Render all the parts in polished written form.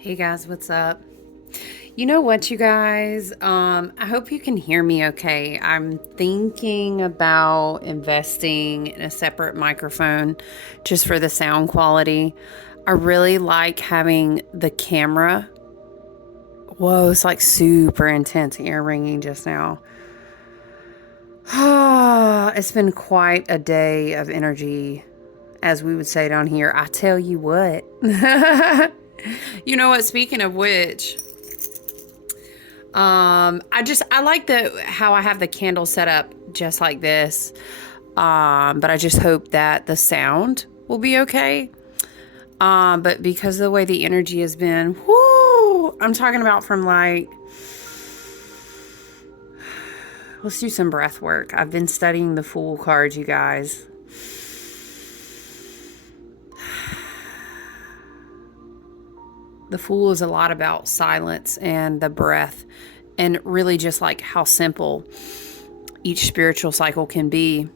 Hey guys, what's up? You know what, you guys? I hope you can hear me okay. I'm thinking about investing in a separate microphone just for the sound quality. I really like having the camera. Whoa, it's like super intense ear ringing just now. It's been quite a day of energy, as we would say down here. I tell you what. You know what? Speaking of which, I like the how I have the candle set up just like this. But I just hope that the sound will be okay. But because of the way the energy has been, whoo, I'm talking about from like, let's do some breath work. I've been studying the Fool cards, you guys. The Fool is a lot about silence and the breath, and really just like how simple each spiritual cycle can be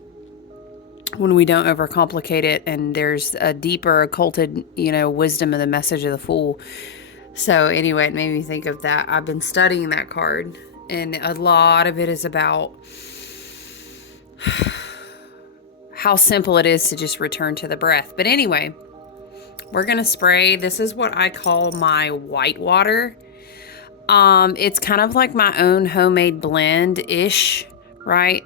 when we don't overcomplicate it, and there's a deeper occulted, wisdom of the message of the Fool. So anyway, it made me think of that. I've been studying that card, and a lot of it is about how simple it is to just return to the breath. But anyway, we're gonna spray. This is what I call my white water. It's kind of like my own homemade blend-ish, right?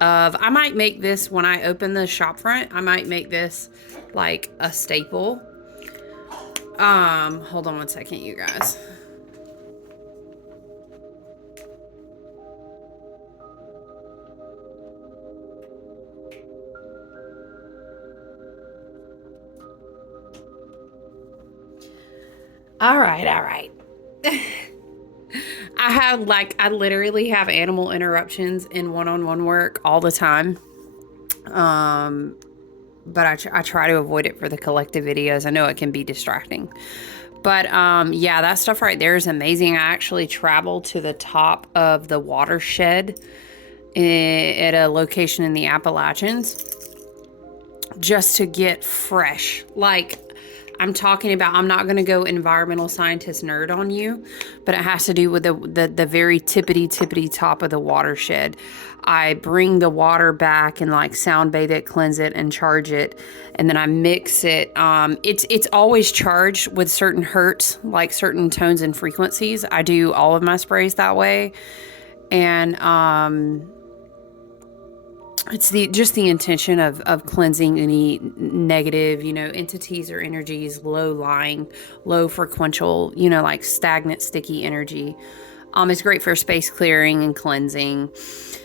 I might make this when I open the shop front. I might make this like a staple. Hold on one second, you guys. All right. I literally have animal interruptions in one-on-one work all the time. But I try to avoid it for the collective videos. I know it can be distracting. But yeah, that stuff right there is amazing. I actually traveled to the top of the watershed at a location in the Appalachians just to get fresh. Like, I'm talking about, I'm not going to go environmental scientist nerd on you, but it has to do with the very tippity top of the watershed. I bring the water back and like sound bathe it, cleanse it, and charge it. And then I mix it. It's always charged with certain hertz, like certain tones and frequencies. I do all of my sprays that way. And it's just the intention of cleansing any negative, entities or energies, low-lying, low frequential, like stagnant, sticky energy. It's great for space clearing and cleansing.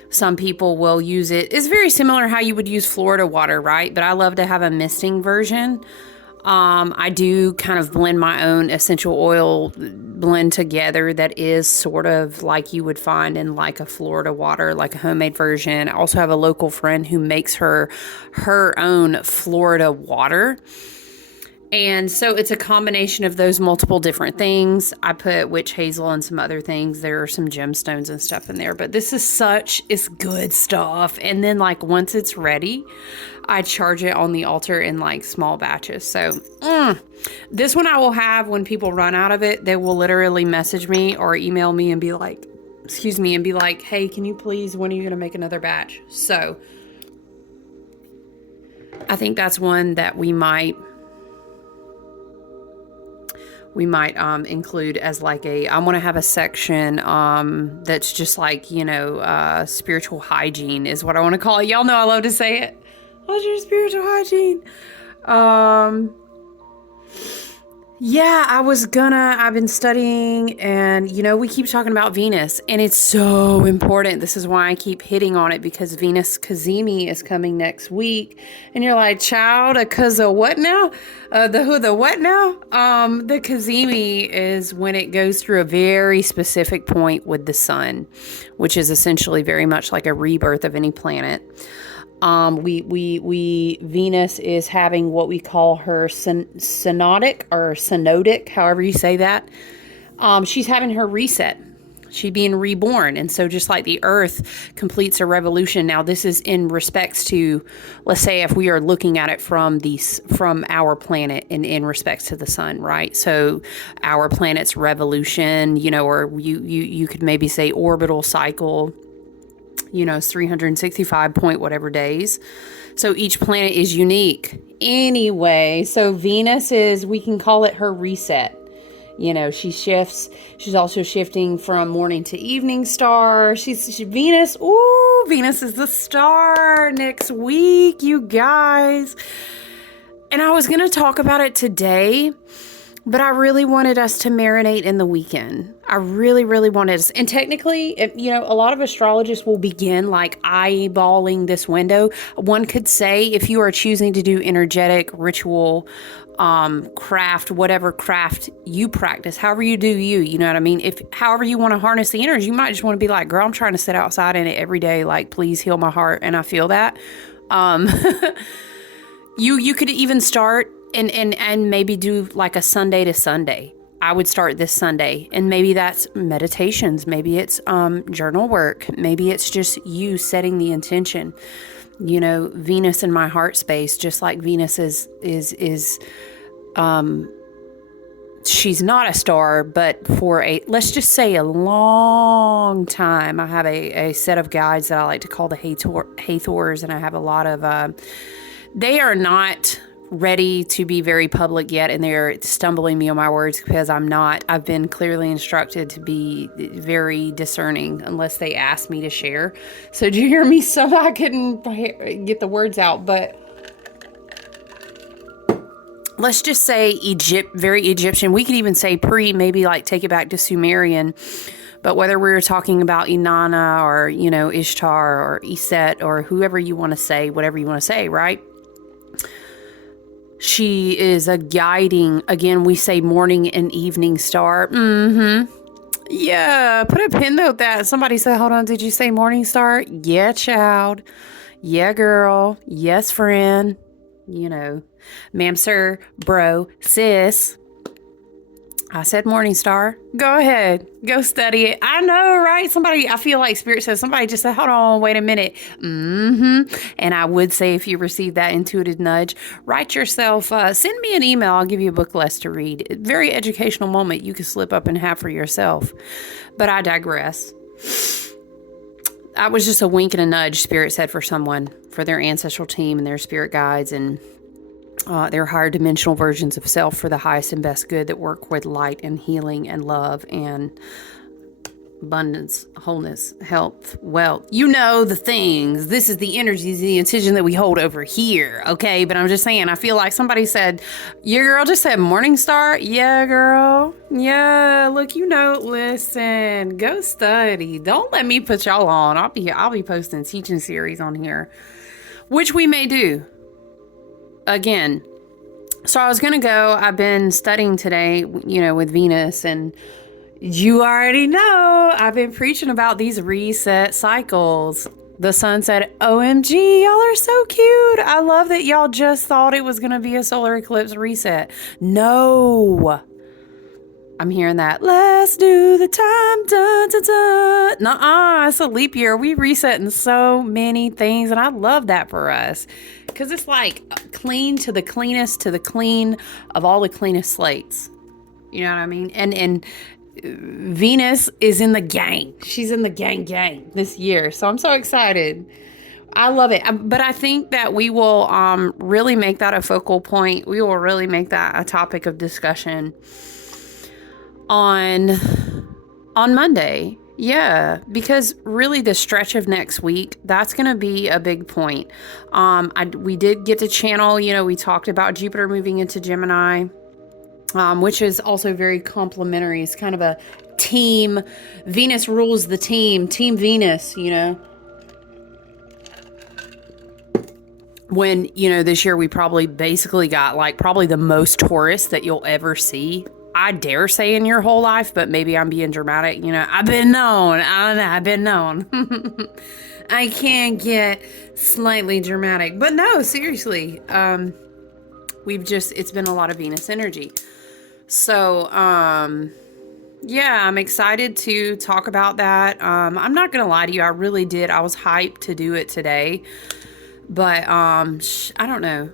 Some people will use it. It's very similar how you would use Florida water, right? But I love to have a misting version. I do kind of blend my own essential oil blend together that is sort of like you would find in like a Florida water, like a homemade version. I also have a local friend who makes her own Florida water. And so it's a combination of those multiple different things. I put witch hazel and some other things. There are some gemstones and stuff in there, but this is it's good stuff. And then like once it's ready, I charge it on the altar in like small batches. So this one I will have when people run out of it. They will literally message me or email me and be like, hey, can you please, when are you going to make another batch? So I think that's one that we might include as like I want to have a section that's just like, spiritual hygiene is what I want to call it. Y'all know I love to say it. What's your spiritual hygiene? Yeah, I've been studying, and we keep talking about Venus, and it's so important. This is why I keep hitting on it, because Venus Cazimi is coming next week. And you're like, child, a what now? The what now? The Cazimi is when it goes through a very specific point with the sun, which is essentially very much like a rebirth of any planet. Venus is having what we call her synodic, however you say that. She's having her reset. She's being reborn. And so just like the earth completes a revolution. Now this is in respects to, let's say if we are looking at it from our planet and in respects to the sun, right? So our planet's revolution, or you could maybe say orbital cycle, is 365 point whatever days. So each planet is unique. Anyway, so Venus we can call it her reset. She shifts. She's also shifting from morning to evening star. She's Venus. Ooh, Venus is the star next week, you guys. And I was going to talk about it today, but I really wanted us to marinate in the weekend. I really, really wanted us. And technically, a lot of astrologists will begin like eyeballing this window. One could say if you are choosing to do energetic ritual, craft, whatever craft you practice, however you do you know what I mean? However you want to harness the energy, you might just want to be like, girl, I'm trying to sit outside in it every day. Like, please heal my heart. And I feel that. You could even start and maybe do like a Sunday to Sunday. I would start this Sunday, and maybe that's meditations. Maybe it's journal work. Maybe it's just you setting the intention. Venus in my heart space, just like Venus is she's not a star, but for let's just say a long time, I have a set of guides that I like to call the Hathors, and I have a lot of, they are not ready to be very public yet, and they're stumbling me on my words because I've been clearly instructed to be very discerning unless they ask me to share. So do you hear me? So I couldn't get the words out, but let's just say very Egyptian. We could even say maybe like take it back to Sumerian. But whether we're talking about Inanna or, Ishtar or Iset or whoever you want to say, whatever you want to say, right? She is a guiding, again, we say morning and evening star. Yeah, put a pin note that. Somebody said, hold on, did you say morning star? Yeah, child. Yeah, girl. Yes, friend. Ma'am, sir, bro, sis. I said morning star. Go ahead. Go study it. I know, right? I feel like Spirit says, somebody just said, hold on, wait a minute. And I would say if you receive that intuitive nudge, write yourself, send me an email. I'll give you a book less to read. Very educational moment you can slip up and have for yourself. But I digress. That was just a wink and a nudge, Spirit said, for someone, for their ancestral team and their spirit guides and their higher dimensional versions of self for the highest and best good that work with light and healing and love and abundance, wholeness, health, wealth. The things. This is the energies, the intention that we hold over here, okay? But I'm just saying, I feel like somebody said, yeah, girl, just said morning star. Yeah, girl. Yeah, look, listen, go study. Don't let me put y'all on. I'll be posting teaching series on here, which we may do. Again, so I was going to go, I've been studying today, with Venus, and you already know, I've been preaching about these reset cycles. The sun said, OMG, y'all are so cute. I love that y'all just thought it was going to be a solar eclipse reset. No. I'm hearing that. Let's do the time. Dun, dun, dun. Nuh-uh, it's a leap year. We resetting so many things, and I love that for us. Because it's like clean to the cleanest to the clean of all the cleanest slates. You know what I mean? And Venus is in the gang. She's in the gang this year. So I'm so excited. I love it. But I think that we will really make that a focal point. We will really make that a topic of discussion on Monday. Yeah, because really the stretch of next week, that's going to be a big point. We did get to channel, we talked about Jupiter moving into Gemini, which is also very complimentary. It's kind of a team. Venus rules the team Venus, When, this year we probably basically got probably the most Taurus that you'll ever see. I dare say in your whole life, but maybe I'm being dramatic. I've been known. I don't know. I've been known. I can get slightly dramatic, but no, seriously. It's been a lot of Venus energy. So, Yeah, I'm excited to talk about that. I'm not gonna lie to you, I really did. I was hyped to do it today, but I don't know.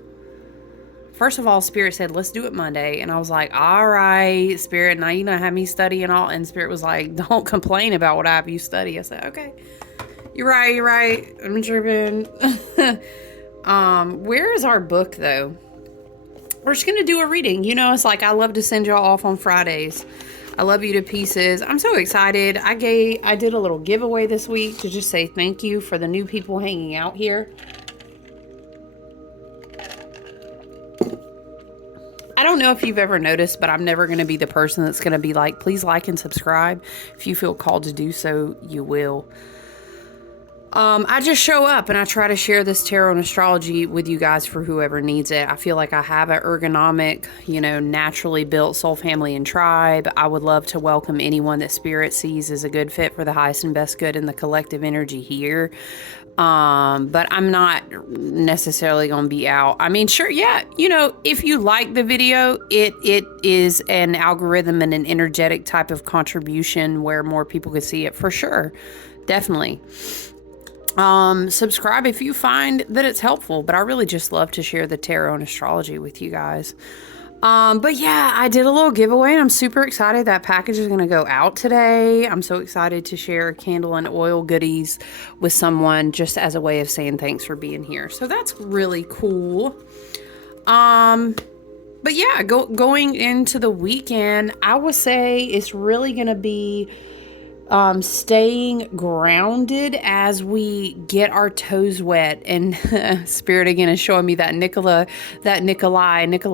First of all, Spirit said, let's do it Monday. And I was like, all right, Spirit, now you know have me study and all. And Spirit was like, don't complain about what I have you study. I said, okay, you're right. I'm tripping. Where is our book though? We're just gonna do a reading. You know, it's like I love to send y'all off on Fridays. I love you to pieces. I'm so excited. I did a little giveaway this week to just say thank you for the new people hanging out here. I don't know if you've ever noticed, but I'm never going to be the person that's going to be like, please like and subscribe. If you feel called to do so, you will. I just show up and I try to share this tarot and astrology with you guys for whoever needs it. I feel like I have an ergonomic, naturally built soul family and tribe. I would love to welcome anyone that Spirit sees as a good fit for the highest and best good in the collective energy here. But I'm not necessarily going to be out. I mean, sure, yeah, if you like the video, it is an algorithm and an energetic type of contribution where more people could see it for sure. Definitely. Subscribe if you find that it's helpful, but I really just love to share the tarot and astrology with you guys. But yeah, I did a little giveaway and I'm super excited. That package is going to go out today. I'm so excited to share candle and oil goodies with someone just as a way of saying thanks for being here. So that's really cool. But yeah, going into the weekend, I would say it's really going to be staying grounded as we get our toes wet. And Spirit again is showing me that Nikola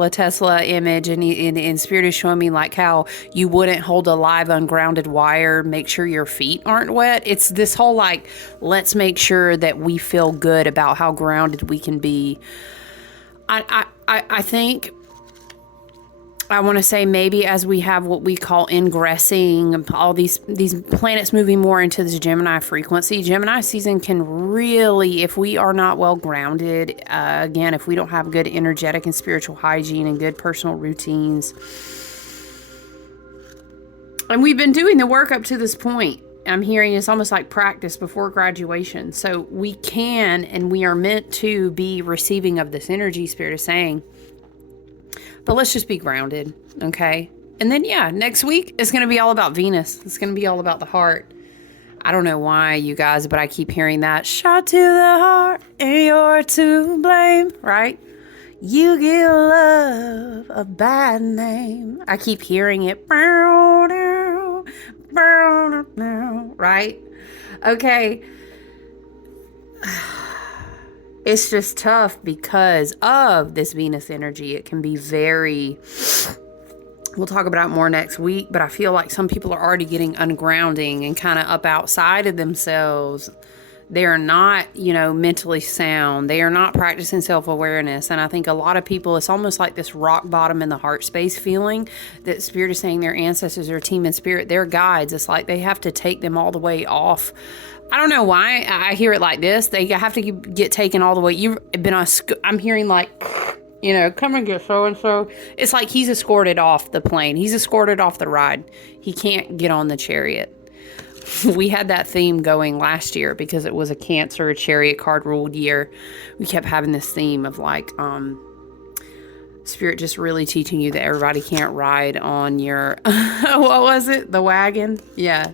Tesla image, and Spirit is showing me like how you wouldn't hold a live ungrounded wire. Make sure your feet aren't wet. It's this whole like, let's make sure that we feel good about how grounded we can be. I think I want to say maybe as we have what we call ingressing, all these planets moving more into this Gemini frequency, Gemini season can really, if we are not well grounded, again, if we don't have good energetic and spiritual hygiene and good personal routines, and we've been doing the work up to this point, I'm hearing it's almost like practice before graduation. So we can and we are meant to be receiving of this energy, Spirit is saying. But let's just be grounded, okay? And then, yeah, next week it's going to be all about Venus. It's going to be all about the heart. I don't know why, you guys, but I keep hearing that. Shot to the heart and you're to blame, right? You give love a bad name. I keep hearing it. Right? Okay. It's just tough because of this Venus energy. It can be very, we'll talk about it more next week, but I feel like some people are already getting ungrounding and kind of up outside of themselves. They are not, mentally sound. They are not practicing self-awareness. And I think a lot of people, it's almost like this rock bottom in the heart space feeling that Spirit is saying their ancestors, their team in spirit, their guides. It's like they have to take them all the way off. I don't know why I hear it like this. They have to get taken all the way. You've been on, I'm hearing like, come and get so-and-so. It's like he's escorted off the plane. He's escorted off the ride. He can't get on the chariot. We had that theme going last year because it was a Cancer chariot card ruled year. We kept having this theme of like, Spirit just really teaching you that everybody can't ride on your, what was it? The wagon? Yeah.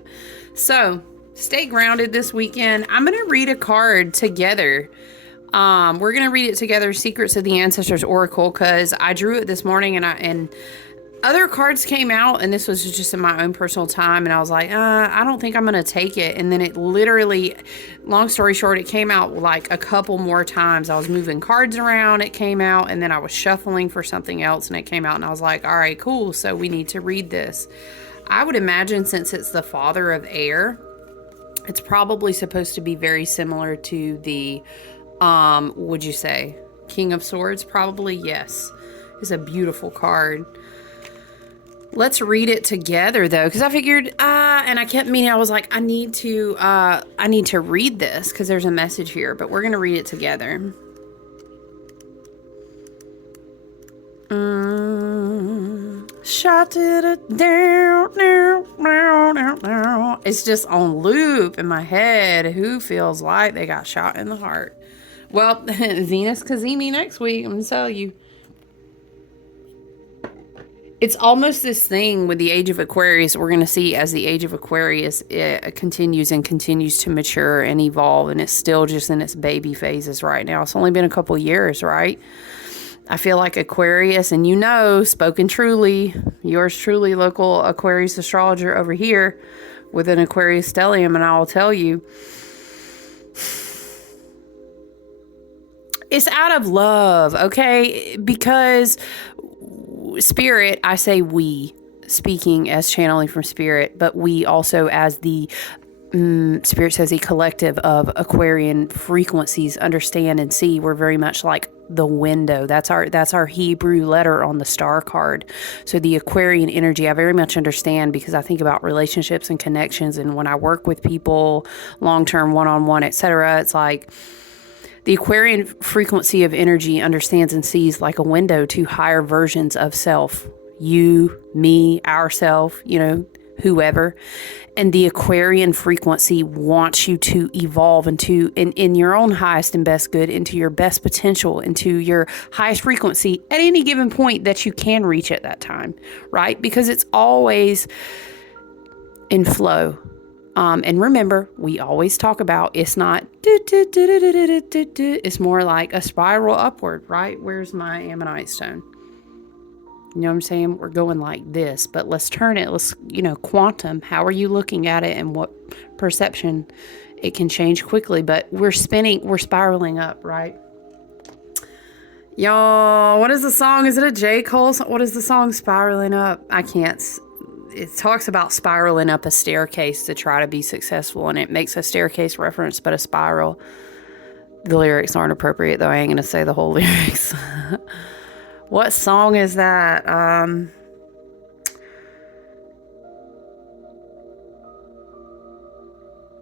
So stay grounded this weekend. I'm going to read a card together. We're going to read it together, Secrets of the Ancestors Oracle, because I drew it this morning and other cards came out, and this was just in my own personal time, and I was like, I don't think I'm going to take it. And then it literally, long story short, it came out like a couple more times. I was moving cards around, it came out, and then I was shuffling for something else, and it came out, and I was like, all right, cool, so we need to read this. I would imagine since it's the father of air, it's probably supposed to be very similar to the, would you say, King of Swords? Probably, yes. It's a beautiful card. Let's read it together, though, because I figured, and I kept meaning, I was like, I need to read this because there's a message here, but we're going to read it together. Shot to the down, down, down, down. It's just on loop in my head. Who feels like they got shot in the heart? Well, Venus Kazemi next week, I'm going to tell you. It's almost this thing with the age of Aquarius. We're going to see as the age of Aquarius continues to mature and evolve. And it's still just in its baby phases right now. It's only been a couple years, right? I feel like Aquarius, and spoken truly, yours truly, local Aquarius astrologer over here with an Aquarius stellium. And I will tell you, it's out of love, okay? Because Spirit, I say we, speaking as channeling from Spirit, but we also as the Spirit says a collective of Aquarian frequencies understand and see. We're very much like the window. That's our Hebrew letter on the star card. So the Aquarian energy, I very much understand because I think about relationships and connections, and when I work with people long-term, one-on-one, etc., it's like the Aquarian frequency of energy understands and sees like a window to higher versions of self. You, me, ourself, whoever. And the Aquarian frequency wants you to evolve in your own highest and best good, into your best potential, into your highest frequency at any given point that you can reach at that time, right? Because it's always in flow. And remember, we always talk about it's not it's more like a spiral upward, right? Where's my ammonite stone? You know what I'm saying? We're going like this, but let's turn it. Let's, quantum. How are you looking at it and what perception? It can change quickly, but we're spiraling up, right? Y'all, what is the song? Is it a J. Cole song? What is the song? Spiraling Up? I can't. It talks about spiraling up a staircase to try to be successful, and it makes a staircase reference, but a spiral. The lyrics aren't appropriate, though. I ain't going to say the whole lyrics. What song is that? I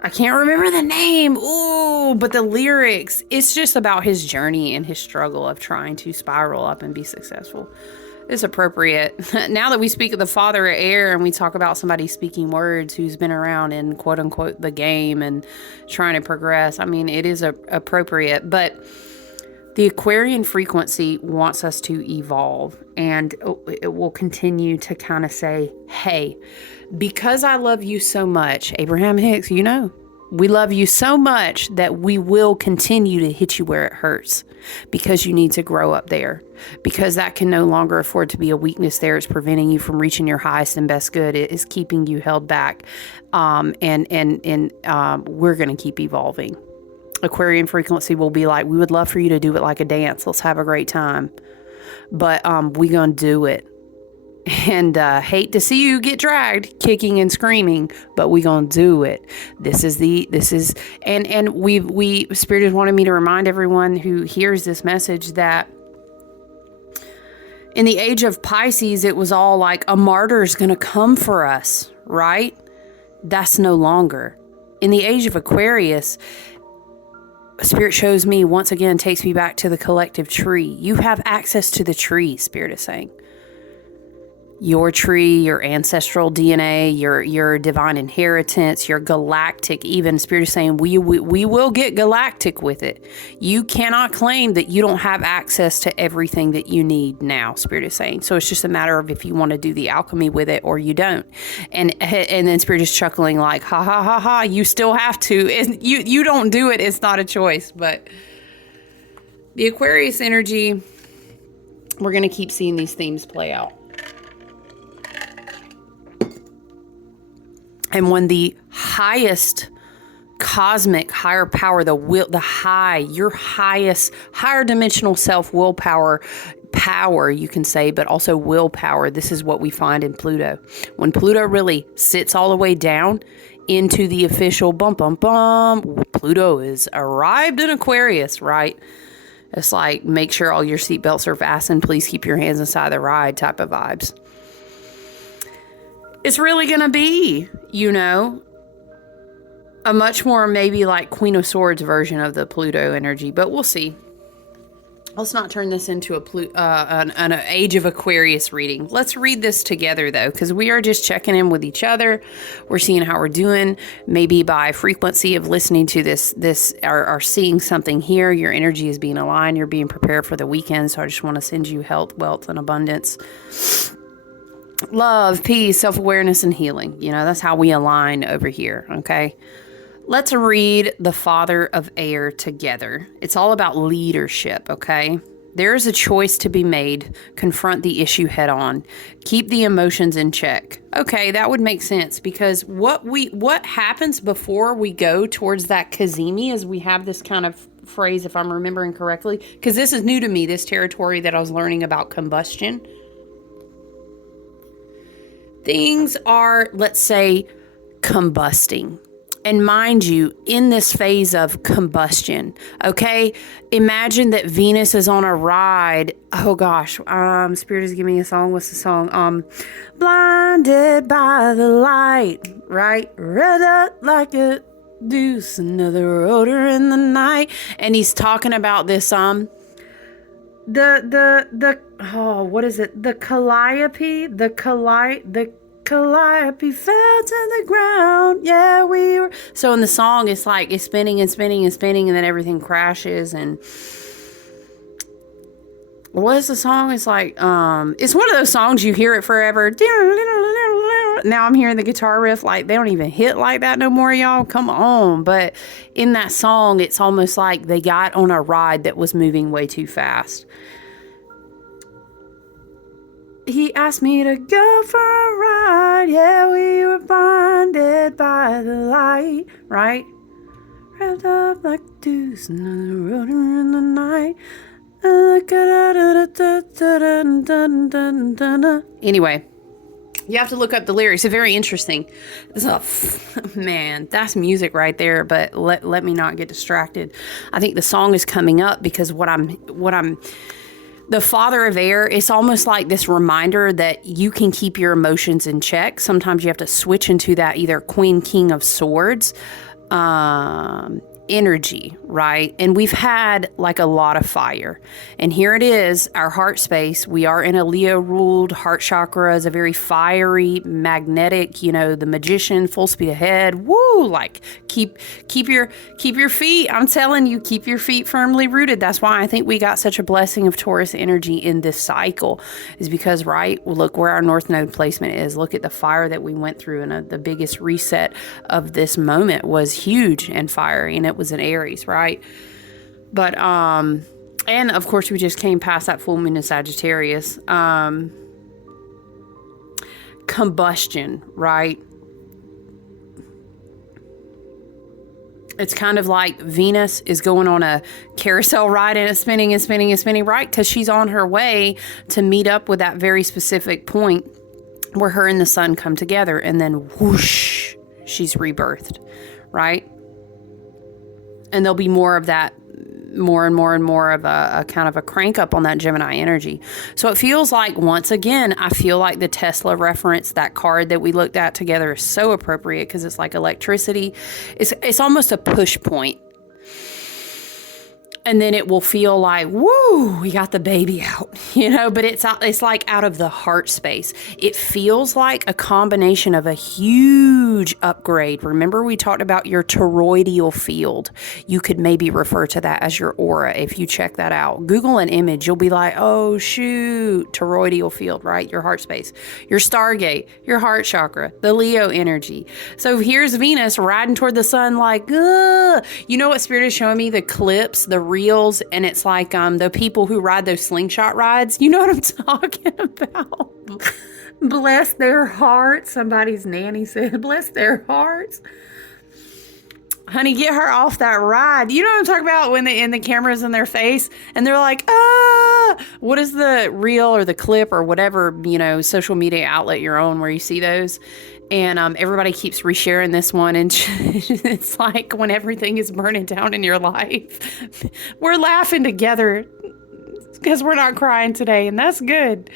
can't remember the name. Ooh, but the lyrics, it's just about his journey and his struggle of trying to spiral up and be successful. It's appropriate. Now that we speak of the father of air and we talk about somebody speaking words who's been around in quote unquote the game and trying to progress, I mean, it is appropriate. But the Aquarian frequency wants us to evolve, and it will continue to kind of say, hey, because I love you so much, Abraham Hicks, we love you so much that we will continue to hit you where it hurts because you need to grow up there, because that can no longer afford to be a weakness there. It's preventing you from reaching your highest and best good. It is keeping you held back. And we're going to keep evolving. Aquarian frequency will be like, we would love for you to do it like a dance. Let's have a great time. But we're going to do it. And hate to see you get dragged kicking and screaming, but we gonna do it. And we Spirit has wanted me to remind everyone who hears this message that in the age of Pisces, it was all like a martyr's gonna come for us, right? That's no longer. In the age of Aquarius, Spirit shows me once again, takes me back to the collective tree. You have access to the tree, Spirit is saying. Your tree, your ancestral DNA, your divine inheritance, your galactic, even Spirit is saying we will get galactic with it. You cannot claim that you don't have access to everything that you need now, Spirit is saying. So it's just a matter of if you want to do the alchemy with it or you don't. And then Spirit is chuckling like, ha ha ha ha, you still have to. And you don't do it, it's not a choice. But the Aquarius energy, we're going to keep seeing these themes play out. And when the highest cosmic higher power, your highest higher dimensional self willpower, you can say, but also willpower, this is what we find in Pluto. When Pluto really sits all the way down into the official Pluto is arrived in Aquarius, right? It's like, make sure all your seatbelts are fastened. Please keep your hands inside the ride type of vibes. It's really going to be, a much more maybe like Queen of Swords version of the Pluto energy, but we'll see. Let's not turn this into an Age of Aquarius reading. Let's read this together, though, because we are just checking in with each other. We're seeing how we're doing. Maybe by frequency of listening to this or seeing something here, your energy is being aligned. You're being prepared for the weekend. So I just want to send you health, wealth, and abundance. Love, peace, self-awareness, and healing. You know, that's how we align over here, okay? Let's read The Father of Air together. It's all about leadership, okay? There is a choice to be made. Confront the issue head on. Keep the emotions in check. Okay, that would make sense, because what happens before we go towards that Kazemi is we have this kind of phrase, if I'm remembering correctly, because this is new to me, this territory that I was learning about combustion. Things are, let's say, combusting. And mind you, in this phase of combustion, okay, imagine that Venus is on a ride. Oh gosh, Spirit is giving me a song. What's the song? Blinded by the light, right? Red up like a deuce, another rotor in the night. And he's talking about this, what is it? The Calliope fell to the ground. Yeah, we were. So in the song, it's like it's spinning and spinning and spinning, and then everything crashes. And what is the song? It's like it's one of those songs you hear it forever. Now I'm hearing the guitar riff like they don't even hit like that no more, y'all. Come on. But in that song, it's almost like they got on a ride that was moving way too fast. He asked me to go for a ride. Yeah, we were blinded by the light, right? Wrapped up like deuce, another rotor in the night. Anyway, you have to look up the lyrics. It's very interesting. Man, that's music right there. But let me not get distracted. I think the song is coming up because what I'm the Father of Air, it's almost like this reminder that you can keep your emotions in check. Sometimes you have to switch into that either Queen, King of Swords energy, right? And we've had like a lot of fire. And here it is, our heart space. We are in a Leo ruled heart chakra, is a very fiery, magnetic, you know, the magician, full speed ahead. Woo! Like keep your feet. I'm telling you, keep your feet firmly rooted. That's why I think we got such a blessing of Taurus energy in this cycle, is because, right? Well, look where our North Node placement is. Look at the fire that we went through, and the biggest reset of this moment was huge and fiery, and it was an Aries, right? But and of course we just came past that full moon in Sagittarius. Combustion, right? It's kind of like Venus is going on a carousel ride and it's spinning and spinning and spinning, right? Because she's on her way to meet up with that very specific point where her and the sun come together, and then whoosh, she's rebirthed, right? And there'll be more of that, more and more and more of a kind of a crank up on that Gemini energy. So it feels like, once again, I feel like the Tesla reference, that card that we looked at together, is so appropriate because it's like electricity. It's almost a push point. And then it will feel like, woo, we got the baby out, you know, but it's like out of the heart space. It feels like a combination of a huge upgrade. Remember, we talked about your toroidal field. You could maybe refer to that as your aura if you check that out. Google an image. You'll be like, oh, shoot, toroidal field, right? Your heart space, your Stargate, your heart chakra, the Leo energy. So here's Venus riding toward the sun like, ugh. You know what Spirit is showing me? The clips, the reels, and it's like the people who ride those slingshot rides. You know what I'm talking about? Bless their hearts. Somebody's nanny said, bless their hearts. Honey, get her off that ride. You know what I'm talking about, when the camera's in their face and they're like, ah, what is the reel or the clip or whatever, you know, social media outlet you're on where you see those? And everybody keeps resharing this one, and it's like when everything is burning down in your life, we're laughing together because we're not crying today, and that's good.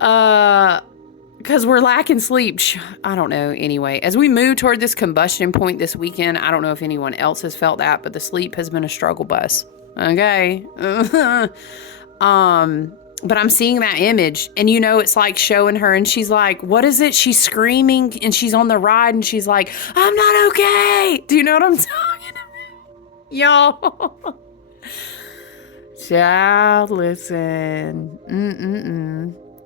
Because we're lacking sleep. I don't know. Anyway, as we move toward this combustion point this weekend, I don't know if anyone else has felt that, but the sleep has been a struggle bus. Okay. But I'm seeing that image, and it's like showing her, and she's like, what is it? She's screaming, and she's on the ride, and she's like, I'm not okay. Do you know what I'm talking about? Y'all. Child, listen.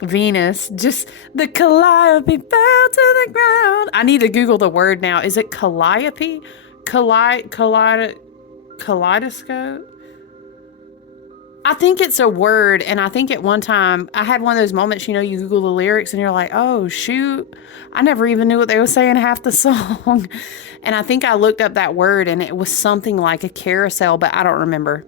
Venus, just the calliope fell to the ground. I need to Google the word now. Is it calliope? Kaleidoscope? I think it's a word, and I think at one time I had one of those moments, you Google the lyrics and you're like, oh shoot, I never even knew what they were saying half the song. And I think I looked up that word, and it was something like a carousel, but I don't remember.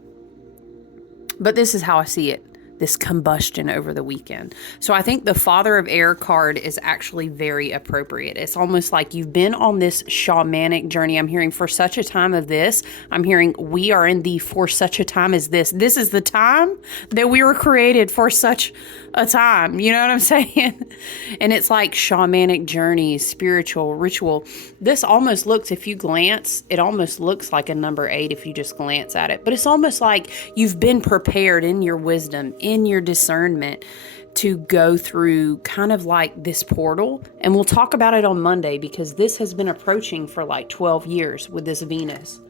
But this is how I see it. This combustion over the weekend. So I think the Father of Air card is actually very appropriate. It's almost like you've been on this shamanic journey. I'm hearing for such a time of this. I'm hearing we are in the for such a time as this. This is the time that we were created for such a time. You know what I'm saying? And it's like shamanic journeys, spiritual, ritual. This almost looks, if you glance, it almost looks like a number 8 if you just glance at it. But it's almost like you've been prepared in your wisdom, in your discernment, to go through kind of like this portal. And we'll talk about it on Monday, because this has been approaching for like 12 years with this Venus.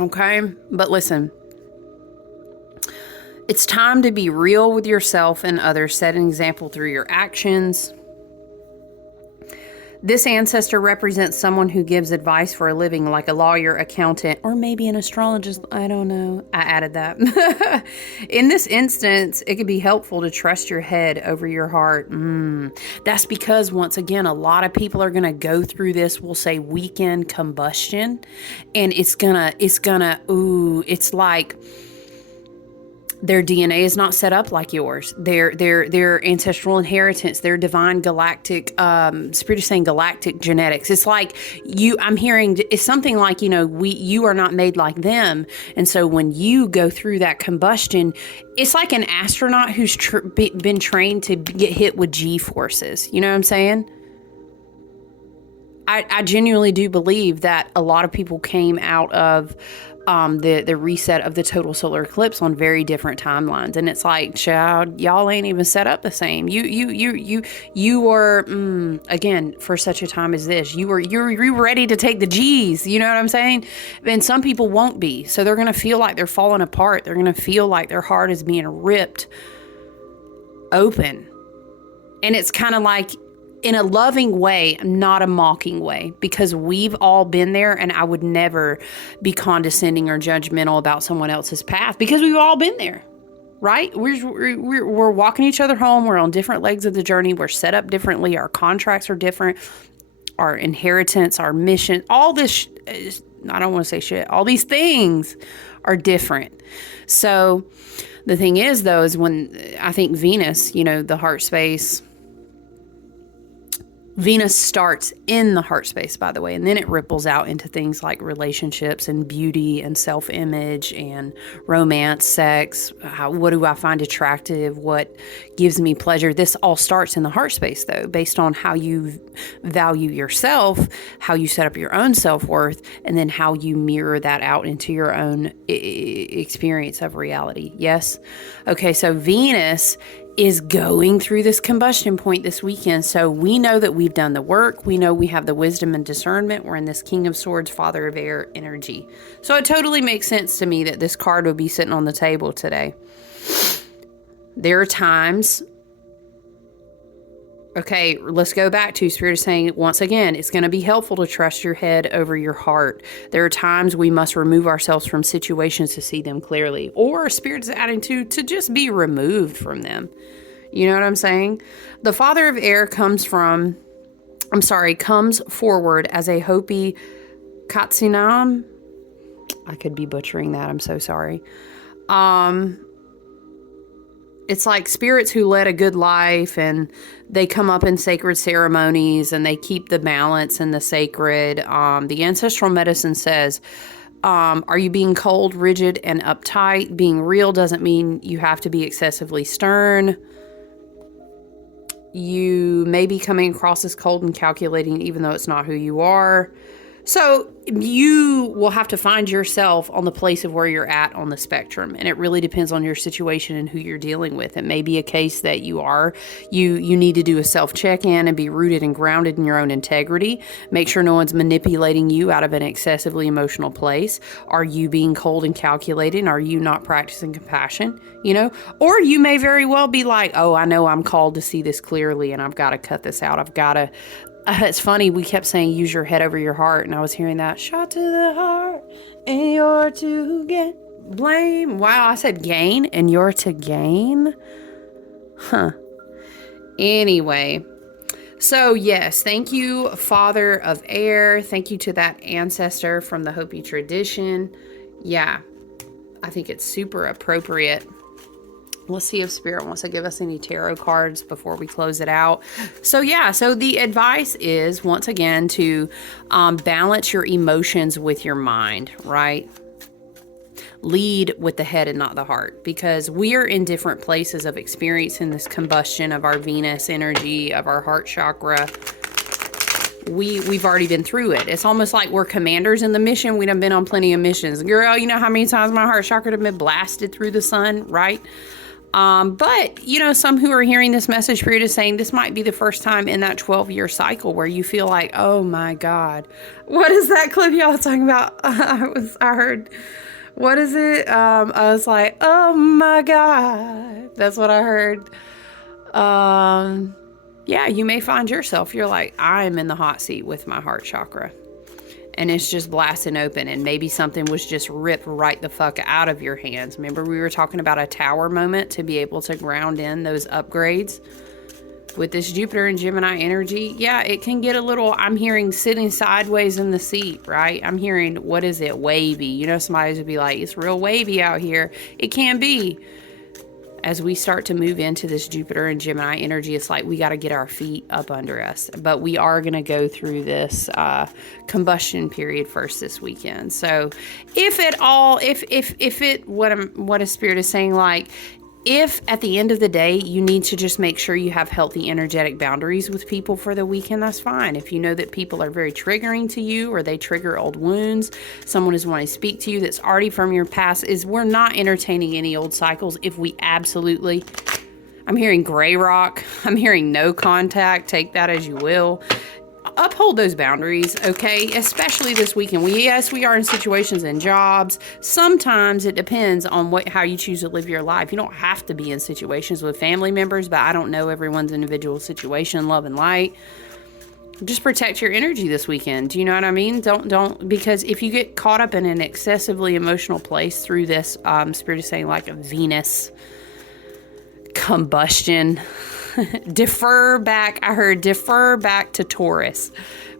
Okay, but listen, it's time to be real with yourself and others. Set an example through your actions. This ancestor represents someone who gives advice for a living, like a lawyer, accountant, or maybe an astrologist. I don't know. I added that. In this instance, it could be helpful to trust your head over your heart. That's because, once again, a lot of people are going to go through this, we'll say, weekend combustion. And it's like their DNA is not set up like yours. Their ancestral inheritance, their divine galactic, Spirit is saying galactic genetics. It's like I'm hearing, it's something like, you are not made like them. And so when you go through that combustion, it's like an astronaut who's been trained to get hit with G forces. You know what I'm saying? I genuinely do believe that a lot of people came out of the reset of the total solar eclipse on very different timelines, and it's like, child, y'all ain't even set up the same. You were again, for such a time as this, you're ready to take the G's. You know what I'm saying? And some people won't be, so they're gonna feel like they're falling apart. They're gonna feel like their heart is being ripped open, and it's kind of like, in a loving way, not a mocking way, because we've all been there, and I would never be condescending or judgmental about someone else's path, because we've all been there, right? We're walking each other home. We're on different legs of the journey. We're set up differently. Our contracts are different. Our inheritance, our mission, all this, I don't want to say shit, all these things are different. So the thing is, though, is when I think Venus, the heart space, Venus starts in the heart space, by the way, and then it ripples out into things like relationships and beauty and self-image and romance, sex. What do I find attractive? What gives me pleasure? This all starts in the heart space, though, based on how you value yourself, how you set up your own self-worth, and then how you mirror that out into your own experience of reality. Yes? Okay, so Venus is going through this combustion point this weekend. So we know that we've done the work. We know we have the wisdom and discernment. We're in this King of Swords, Father of Air energy. So it totally makes sense to me that this card would be sitting on the table today. There are times, okay, let's go back to Spirit is saying, once again, it's going to be helpful to trust your head over your heart. There are times we must remove ourselves from situations to see them clearly, or Spirit is adding to just be removed from them. You know what I'm saying? The Father of Air comes forward as a Hopi Katsinam. I could be butchering that. I'm so sorry. It's like spirits who led a good life, and they come up in sacred ceremonies, and they keep the balance and the sacred. The ancestral medicine says, are you being cold, rigid, and uptight? Being real doesn't mean you have to be excessively stern. You may be coming across as cold and calculating, even though it's not who you are. So you will have to find yourself on the place of where you're at on the spectrum. And it really depends on your situation and who you're dealing with. It may be a case that you need to do a self check-in and be rooted and grounded in your own integrity. Make sure no one's manipulating you out of an excessively emotional place. Are you being cold and calculating? Are you not practicing compassion? Or you may very well be like, oh, I know I'm called to see this clearly and I've got to cut this out. I've got to. It's funny, we kept saying, use your head over your heart, and I was hearing that, shot to the heart, and you're to get blame. Wow, I said gain, and you're to gain? Huh. Anyway, so yes, thank you, Father of Air. Thank you to that ancestor from the Hopi tradition. Yeah, I think it's super appropriate. Let's see if Spirit wants to give us any tarot cards before we close it out. So the advice is, once again, to balance your emotions with your mind, right? Lead with the head and not the heart, because we are in different places of experiencing this combustion of our Venus energy, of our heart chakra. We've already been through it. It's almost like we're commanders in the mission. We done been on plenty of missions. Girl, you know how many times my heart chakra have been blasted through the sun, right? But, some who are hearing this message period is saying this might be the first time in that 12-year cycle where you feel like, oh my God, what is that clip y'all talking about? I heard, what is it? I was like, oh my God, that's what I heard. You may find yourself, you're like, I'm in the hot seat with my heart chakra. And it's just blasting open, and maybe something was just ripped right the fuck out of your hands. Remember we were talking about a tower moment to be able to ground in those upgrades? With this Jupiter and Gemini energy, yeah, it can get a little, I'm hearing sitting sideways in the seat, right? I'm hearing, what is it, wavy? Somebody's would be like, it's real wavy out here. It can be. As we start to move into this Jupiter and Gemini energy, it's like we got to get our feet up under us. But we are going to go through this combustion period first this weekend. So what a Spirit is saying, like, if at the end of the day you need to just make sure you have healthy energetic boundaries with people for the weekend, that's fine. If you know that people are very triggering to you, or they trigger old wounds, someone is wanting to speak to you that's already from your past, we're not entertaining any old cycles. If we absolutely, I'm hearing gray rock, I'm hearing no contact, take that as you will. Uphold those boundaries, okay? Especially this weekend. We are in situations and jobs. Sometimes it depends on how you choose to live your life. You don't have to be in situations with family members, but I don't know everyone's individual situation, love and light. Just protect your energy this weekend. Do you know what I mean? Don't, because if you get caught up in an excessively emotional place through this, Spirit is saying, like a Venus combustion, defer back to Taurus.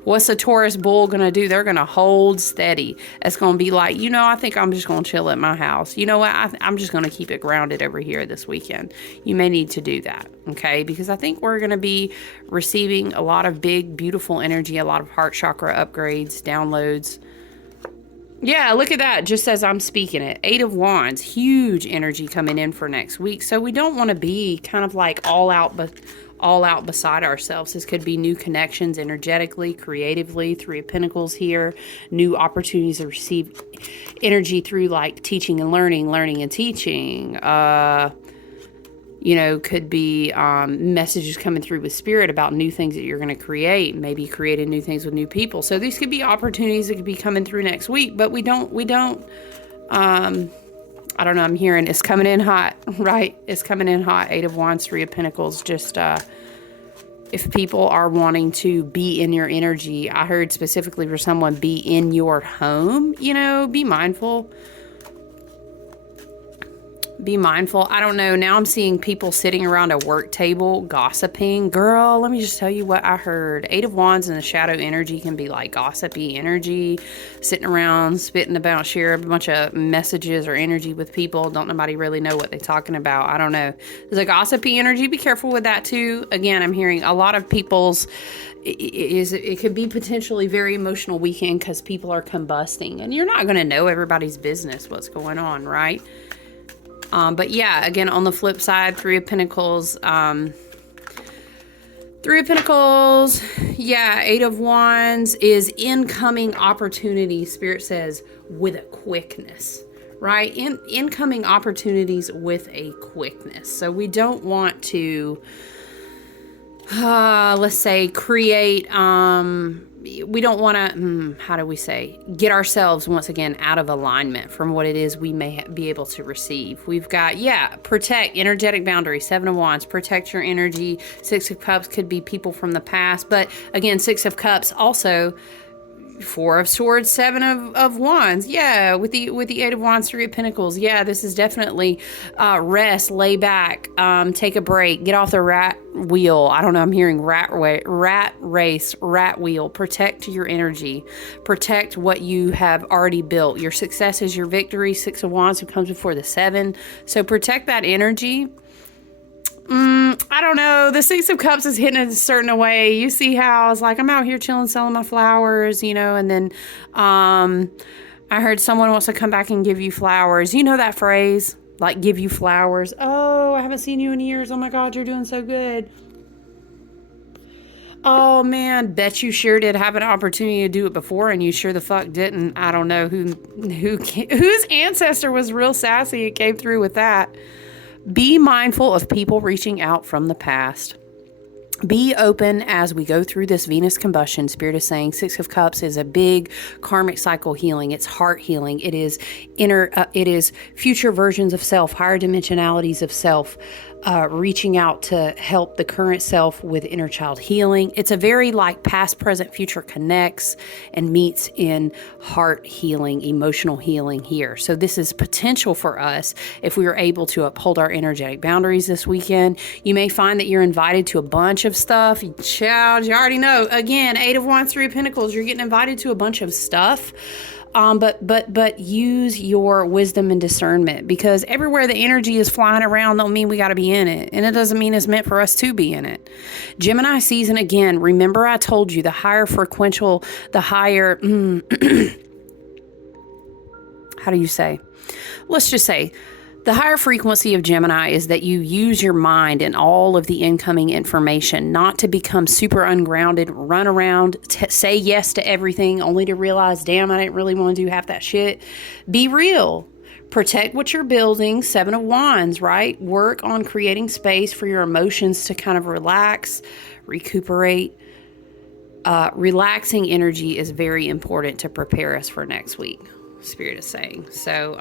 What's a Taurus bull gonna do? They're gonna hold steady. It's gonna be like, I think I'm just gonna chill at my house. You know what? I'm just gonna keep it grounded over here this weekend. You may need to do that, okay? Because I think we're gonna be receiving a lot of big, beautiful energy, a lot of heart chakra upgrades, downloads. Yeah, look at that. Just as I'm speaking it. 8 of Wands. Huge energy coming in for next week. So we don't want to be kind of like all out beside ourselves. This could be new connections energetically, creatively. 3 of Pentacles here. New opportunities to receive energy through like teaching and learning and teaching. Could be messages coming through with Spirit about new things that you're going to create, maybe creating new things with new people. So these could be opportunities that could be coming through next week, but we don't, I don't know, I'm hearing it's coming in hot, right? It's coming in hot. 8 of Wands, 3 of Pentacles. Just, if people are wanting to be in your energy, I heard specifically for someone, be in your home, be mindful. Be mindful. I don't know. Now I'm seeing people sitting around a work table gossiping. Girl, let me just tell you what I heard. 8 of Wands and the shadow energy can be like gossipy energy, sitting around, spitting about, share a bunch of messages or energy with people. Don't nobody really know what they're talking about. I don't know. There's a gossipy energy. Be careful with that too. Again, I'm hearing a lot of people's, it could be potentially very emotional weekend because people are combusting and you're not going to know everybody's business, what's going on, right? But yeah, again, on the flip side, 3 of Pentacles, 3 Three of Pentacles. Yeah, Eight of Wands is incoming opportunity, Spirit says, with a quickness, right? Incoming opportunities with a quickness. So we don't want to, let's say, create, we don't want to, how do we say, get ourselves once again out of alignment from what it is we may be able to receive. We've got, protect, energetic boundary, Seven of Wands, protect your energy. Six of Cups could be people from the past, but again, Six of Cups also, Four of Swords, Seven of Wands. Yeah, with the Eight of Wands, Three of Pentacles. Yeah, this is definitely rest, lay back, take a break, get off the rat wheel. I don't know, I'm hearing rat race, rat wheel. Protect your energy. Protect what you have already built. Your success is your victory. Six of Wands, who comes before the Seven. So protect that energy. I don't know. The Six of Cups is hitting a certain way. You see how I was like, I'm out here chilling, selling my flowers, and then I heard someone wants to come back and give you flowers. You know that phrase? Like, give you flowers. Oh, I haven't seen you in years. Oh my God, you're doing so good. Oh man, bet you sure did have an opportunity to do it before and you sure the fuck didn't. I don't know whose ancestor was real sassy and came through with that. Be mindful of people reaching out from the past. Be open as we go through this Venus combustion. Spirit is saying Six of Cups is a big karmic cycle healing. It's heart healing. It is it is future versions of self, higher dimensionalities of self, reaching out to help the current self with inner child healing. It's a very like past, present, future connects and meets in heart healing, emotional healing here. So this is potential for us if we are able to uphold our energetic boundaries this weekend. You may find that you're invited to a bunch of stuff. Child, you already know. Again, Eight of Wands, Three of Pentacles. You're getting invited to a bunch of stuff. But use your wisdom and discernment, because everywhere the energy is flying around don't mean we got to be in it. And it doesn't mean it's meant for us to be in it. Gemini season again. Remember I told you the higher frequential, the higher, how do you say? Let's just say the higher frequency of Gemini is that you use your mind in all of the incoming information, not to become super ungrounded, run around, say yes to everything, only to realize, damn, I didn't really want to do half that shit. Be real. Protect what you're building. Seven of Wands, right? Work on creating space for your emotions to kind of relax, recuperate. Relaxing energy is very important to prepare us for next week, Spirit is saying. So,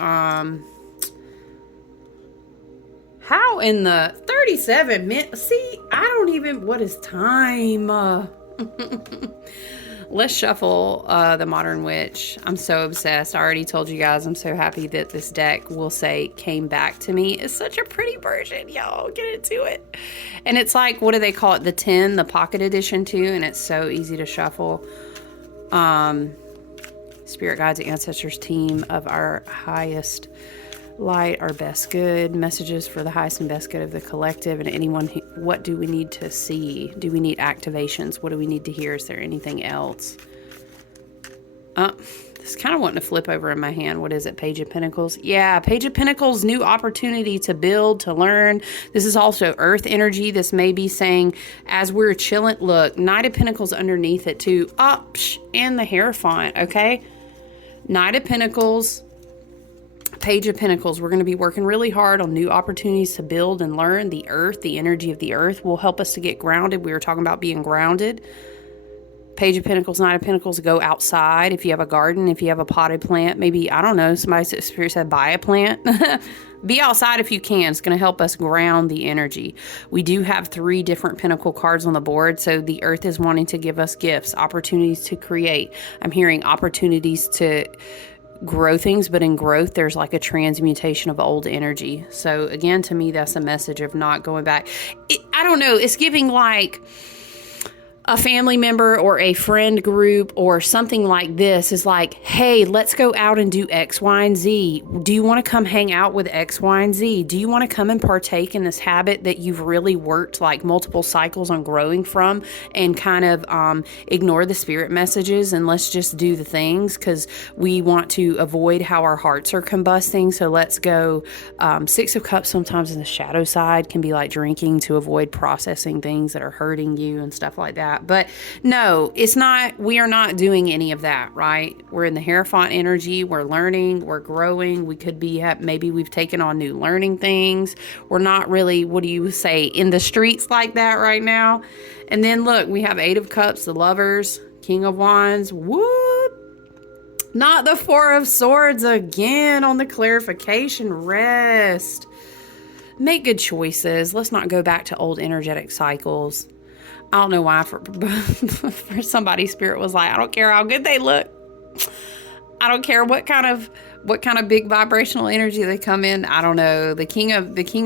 how in the 37 minutes? See, I don't even, what is time? Let's shuffle the Modern Witch. I'm so obsessed. I already told you guys I'm so happy that this deck will say came back to me. It's such a pretty version, y'all. Get into it. And it's like, what do they call it? The 10, the pocket edition too. And it's so easy to shuffle. Spirit guides, ancestors, team of our highest light, our best good, messages for the highest and best good of the collective, and anyone who, what do we need to see? Do we need activations? What do we need to hear? Is there anything else? This kind of wanting to flip over in my hand. What is it? Page of Pentacles. Yeah, Page of Pentacles, new opportunity to build, to learn. This is also earth energy. This may be saying as we're chilling, look, Knight of Pentacles underneath it too. And the Hierophant, okay? Knight of Pentacles, Page of Pentacles. We're going to be working really hard on new opportunities to build and learn. The earth, the energy of the earth will help us to get grounded. We were talking about being grounded. Page of Pentacles, Knight of Pentacles, go outside. If you have a garden, if you have a potted plant, maybe, I don't know, somebody Spirit said buy a plant. Be outside if you can. It's going to help us ground the energy. We do have 3 different Pentacle cards on the board, so the earth is wanting to give us gifts, opportunities to create. I'm hearing opportunities to grow things, but in growth there's like a transmutation of old energy. So again, to me, that's a message of not going back. I don't know, it's giving like a family member or a friend group or something like this is like, hey, let's go out and do X, Y, and Z. Do you want to come hang out with X, Y, and Z? Do you want to come and partake in this habit that you've really worked like multiple cycles on growing from, and kind of ignore the spirit messages and let's just do the things, because we want to avoid how our hearts are combusting. So let's go. Six of Cups sometimes in the shadow side can be like drinking to avoid processing things that are hurting you and stuff like that. But no, it's not, we are not doing any of that, right? We're in the Hierophant energy. We're learning, we're growing. We could be, maybe we've taken on new learning things. We're not really, what do you say, in the streets like that right now. And then look, we have Eight of Cups, the Lovers, King of Wands. Whoop. Not the Four of Swords again on the clarification. Rest. Make good choices. Let's not go back to old energetic cycles. I don't know why for somebody, spirit was like, I don't care how good they look. I don't care what kind of big vibrational energy they come in. I don't know. The King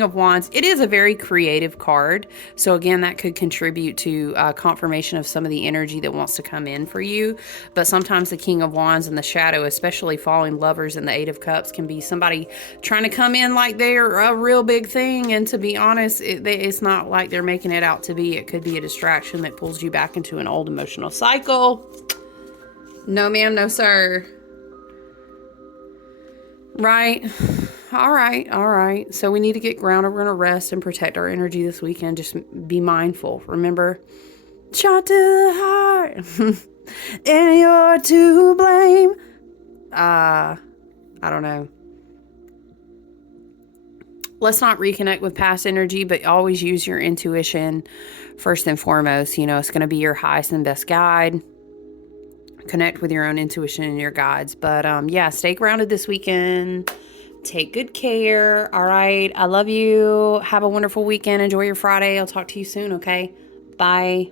of Wands, it is a very creative card. So again, that could contribute to confirmation of some of the energy that wants to come in for you. But sometimes the King of Wands in the shadow, especially falling lovers and the Eight of Cups, can be somebody trying to come in like they're a real big thing. And to be honest, it's not like they're making it out to be. It could be a distraction that pulls you back into an old emotional cycle. No, ma'am, no, sir. Right. All right. So we need to get grounded. We're going to rest and protect our energy this weekend. Just be mindful. Remember, shot to the heart and you're to blame. I don't know. Let's not reconnect with past energy, but always use your intuition first and foremost. You know, it's going to be your highest and best guide. Connect with your own intuition and your guides. But yeah, stay grounded this weekend. Take good care. All right. I love you. Have a wonderful weekend. Enjoy your Friday. I'll talk to you soon. Okay. Bye.